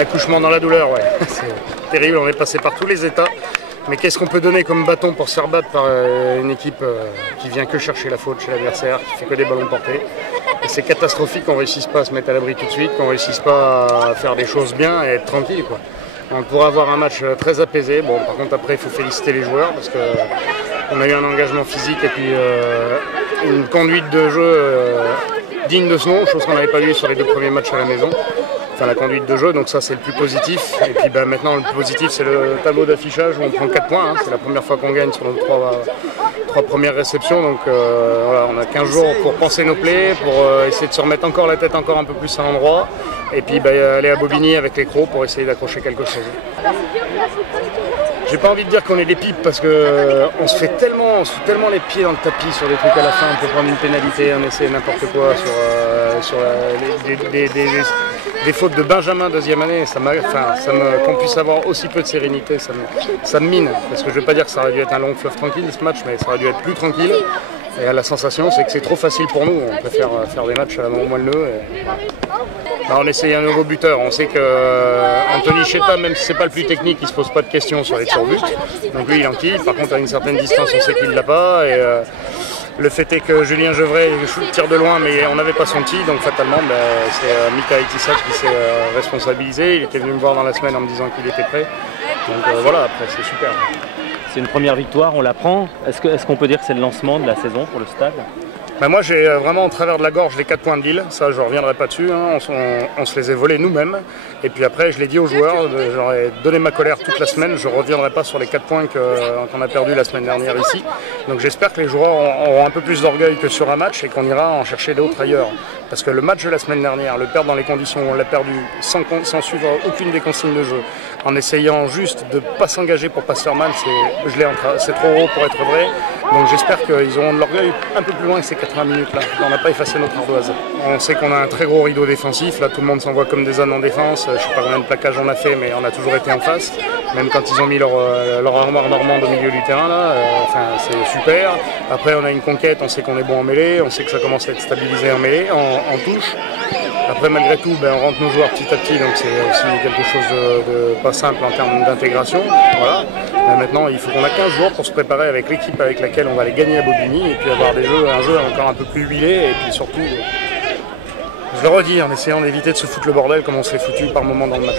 accouchement dans la douleur, ouais. C'est terrible, on est passé par tous les états. Mais qu'est-ce qu'on peut donner comme bâton pour se faire battre par une équipe qui vient que chercher la faute chez l'adversaire, qui fait que des ballons portés. Et c'est catastrophique qu'on ne réussisse pas à se mettre à l'abri tout de suite, qu'on ne réussisse pas à faire des choses bien et être tranquille, quoi. On pourra avoir un match très apaisé. Bon, par contre, après, il faut féliciter les joueurs parce qu'on a eu un engagement physique et puis une conduite de jeu digne de ce nom, chose qu'on n'avait pas vu sur les 2 premiers matchs à la maison. Enfin, la conduite de jeu, donc ça c'est le plus positif. Et puis maintenant le plus positif c'est le tableau d'affichage où on prend 4 points. Hein. C'est la première fois qu'on gagne sur nos 3 premières réceptions. Donc voilà, on a 15 jours pour penser nos plays, pour essayer de se remettre encore la tête encore un peu plus à l'endroit. Et puis aller à Bobigny avec les crocs pour essayer d'accrocher quelque chose. J'ai pas envie de dire qu'on est des pipes parce qu'on se fait tellement les pieds dans le tapis sur des trucs à la fin. On peut prendre une pénalité, on essaie n'importe quoi sur des fautes de Benjamin deuxième année. Qu'on puisse avoir aussi peu de sérénité, ça me mine. Parce que je vais pas dire que ça aurait dû être un long fleuve tranquille ce match, mais ça aurait dû être plus tranquille. Et la sensation c'est que c'est trop facile pour nous. On préfère faire des matchs à moelleux. On essaye un nouveau buteur. On sait que Anthony Cheta, même si c'est pas le plus technique, il se pose pas de questions sur les tirs au but. Donc lui il enquille. Par contre à une certaine distance on sait qu'il l'a pas. Et le fait est que Julien Gevray tire de loin mais on n'avait pas son petit. Donc fatalement c'est Mika Itissac qui s'est responsabilisé. Il était venu me voir dans la semaine en me disant qu'il était prêt. Donc voilà, après c'est super. C'est une première victoire, on la prend. Est-ce qu'on peut dire que c'est le lancement de la saison pour le Stade ? Moi j'ai vraiment en travers de la gorge les 4 points de Lille, ça je ne reviendrai pas dessus, hein. On se les est volés nous-mêmes. Et puis après je l'ai dit aux joueurs, j'aurais donné ma colère toute la semaine, je ne reviendrai pas sur les 4 points qu'on a perdus la semaine dernière ici. Donc j'espère que les joueurs auront un peu plus d'orgueil que sur un match et qu'on ira en chercher d'autres ailleurs. Parce que le match de la semaine dernière, le perdre dans les conditions où on l'a perdu sans suivre aucune des consignes de jeu, en essayant juste de ne pas s'engager pour ne pas se faire mal, c'est trop haut pour être vrai. Donc j'espère qu'ils auront de l'orgueil un peu plus loin que ces 80 minutes là. On n'a pas effacé notre ardoise. On sait qu'on a un très gros rideau défensif, là tout le monde s'envoie comme des ânes en défense. Je ne sais pas combien de plaquages on a fait, mais on a toujours été en face. Même quand ils ont mis leur armoire normande au milieu du terrain là, c'est super. Après on a une conquête, on sait qu'on est bon en mêlée, on sait que ça commence à être stabilisé en mêlée, en touche. Après malgré tout, on rentre nos joueurs petit à petit, donc c'est aussi quelque chose de pas simple en termes d'intégration. Voilà. Mais maintenant il faut qu'on a 15 jours pour se préparer avec l'équipe avec laquelle on va aller gagner à Bobigny et puis avoir un jeu encore un peu plus huilé et puis surtout, je le redis, en essayant d'éviter de se foutre le bordel comme on se fait foutu par moment dans le match.